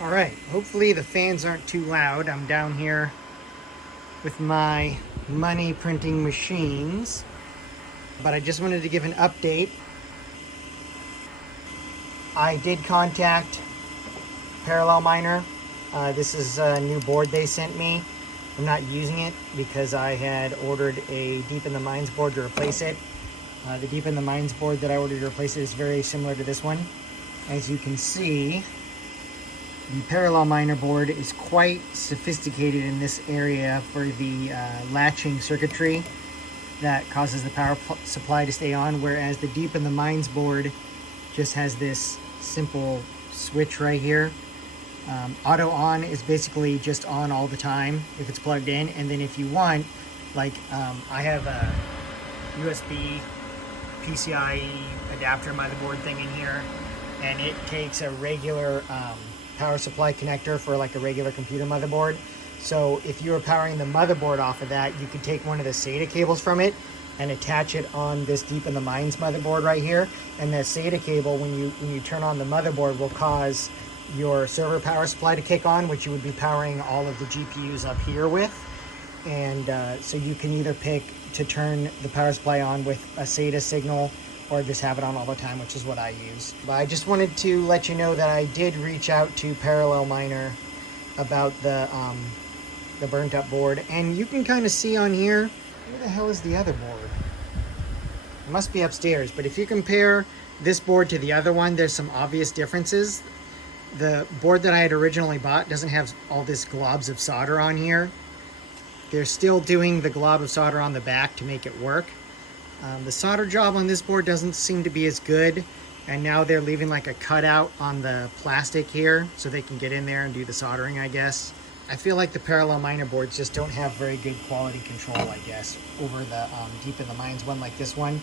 All right, hopefully the fans aren't too loud. I'm down here with my money printing machines, but I just wanted to give an update. I did contact Parallel Miner. This is a new board they sent me. I'm not using it because I had ordered a Deep in the Mines board to replace it. The Deep in the Mines board that I ordered to replace it is very similar to this one. As you can see, the Parallel Miner board is quite sophisticated in this area for the latching circuitry that causes the power supply to stay on, whereas the Deep in the Mines board just has this simple switch right here. Auto on is basically just on all the time if it's plugged in, and then if you want, like I have a USB PCIE adapter motherboard thing in here, and it takes a regular power supply connector for like a regular computer motherboard. So if you were powering the motherboard off of that, you could take one of the SATA cables from it and attach it on this Deep in the Mines motherboard right here. And that SATA cable, when you turn on the motherboard, will cause your server power supply to kick on, which you would be powering all of the GPUs up here with. And so you can either pick to turn the power supply on with a SATA signal or just have it on all the time, which is what I use. But I just wanted to let you know that I did reach out to Parallel Miner about the burnt up board, and you can kind of see on here, where the hell is the other board? It must be upstairs, but if you compare this board to the other one, there's some obvious differences. The board that I had originally bought doesn't have all this globs of solder on here. They're still doing the glob of solder on the back to make it work. The solder job on this board doesn't seem to be as good, and now they're leaving like a cutout on the plastic here so they can get in there and do the soldering, I guess. I feel like the Parallel Miner boards just don't have very good quality control, I guess, over the Deep in the Mines one like this one.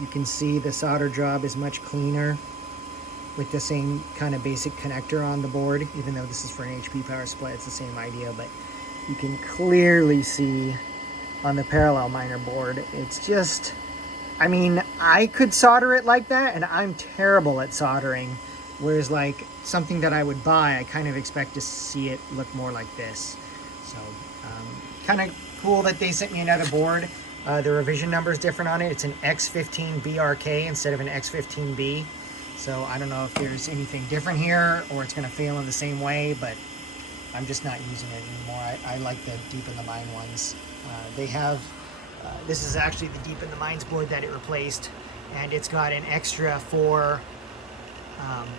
You can see the solder job is much cleaner with the same kind of basic connector on the board, even though this is for an HP power supply, it's the same idea, but you can clearly see on the Parallel Miner board, it's just, I mean, I could solder it like that, and I'm terrible at soldering, whereas like something that I would buy, I kind of expect to see it look more like this. So kind of cool that they sent me another board. The revision number is different on it. It's an X15B RK instead of an X15B. So I don't know if there's anything different here or it's going to fail in the same way, but I'm just not using it anymore. I like the Deep in the Mine ones. They have, this is actually the Deep in the Mines board that it replaced, and it's got an extra 4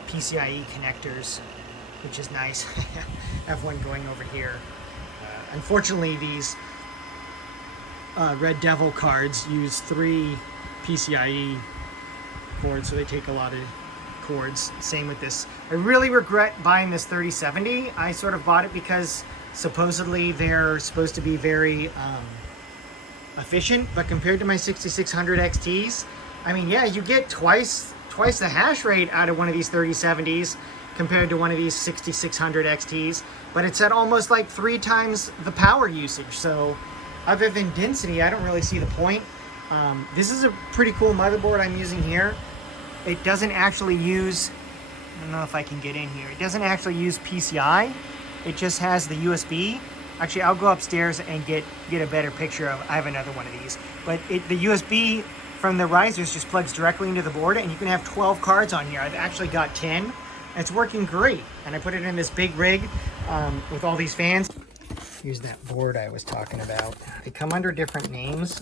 PCIe connectors, which is nice. I have one going over here. Unfortunately, these Red Devil cards use 3 PCIe cords, so they take a lot of cords. Same with this. I really regret buying this 3070. I sort of bought it because supposedly they're supposed to be very efficient, but compared to my 6600 XTs, I mean, yeah, you get twice the hash rate out of one of these 3070s compared to one of these 6600 XTs, but it's at almost like 3 times the power usage. So other than density, I don't really see the point. This is a pretty cool motherboard I'm using here. It doesn't actually use, I don't know if I can get in here, it doesn't actually use PCI. It just has the USB. Actually, I'll go upstairs and get a better picture of, I have another one of these. But the USB from the risers just plugs directly into the board, and you can have 12 cards on here. I've actually got 10, and it's working great. And I put it in this big rig with all these fans. Here's that board I was talking about. They come under different names.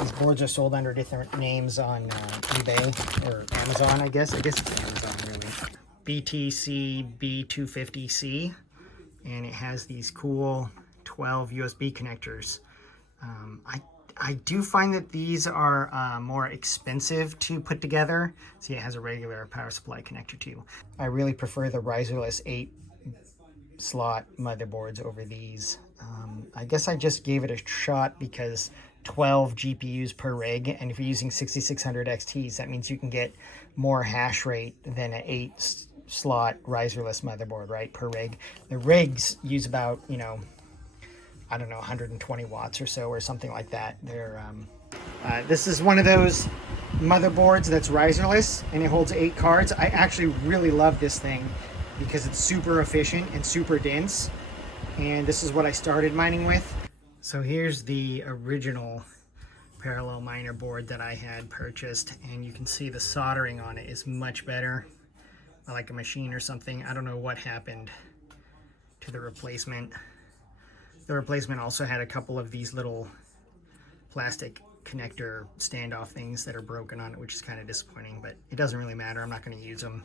These boards are sold under different names on eBay or Amazon, I guess. I guess it's Amazon, really. BTC B250C, and it has these cool 12 USB connectors. I do find that these are more expensive to put together. See, it has a regular power supply connector too. I really prefer the riserless 8-slot motherboards over these. I guess I just gave it a shot because 12 GPUs per rig, and if you're using 6600 XTs, that means you can get more hash rate than an 8-slot riserless motherboard, right, per rig. The rigs use about, you know, I don't know, 120 watts or so, or something like that. They're this is one of those motherboards that's riserless, and it holds 8 cards. I actually really love this thing because it's super efficient and super dense, and this is what I started mining with. So here's the original parallel miner board that I had purchased, and you can see the soldering on it is much better, like a machine or something. I don't know what happened to the replacement. The replacement also had a couple of these little plastic connector standoff things that are broken on it, which is kind of disappointing, but it doesn't really matter. I'm not going to use them.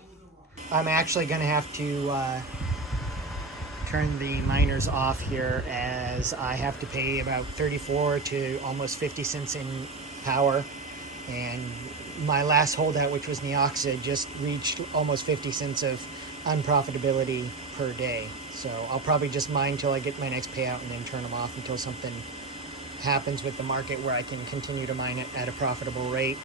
I'm actually going to have to turn the miners off here, as I have to pay about 34 to almost 50 cents in power, and my last holdout, which was Neoxid, just reached almost 50 cents of unprofitability per day. So I'll probably just mine till I get my next payout and then turn them off until something happens with the market where I can continue to mine it at a profitable rate.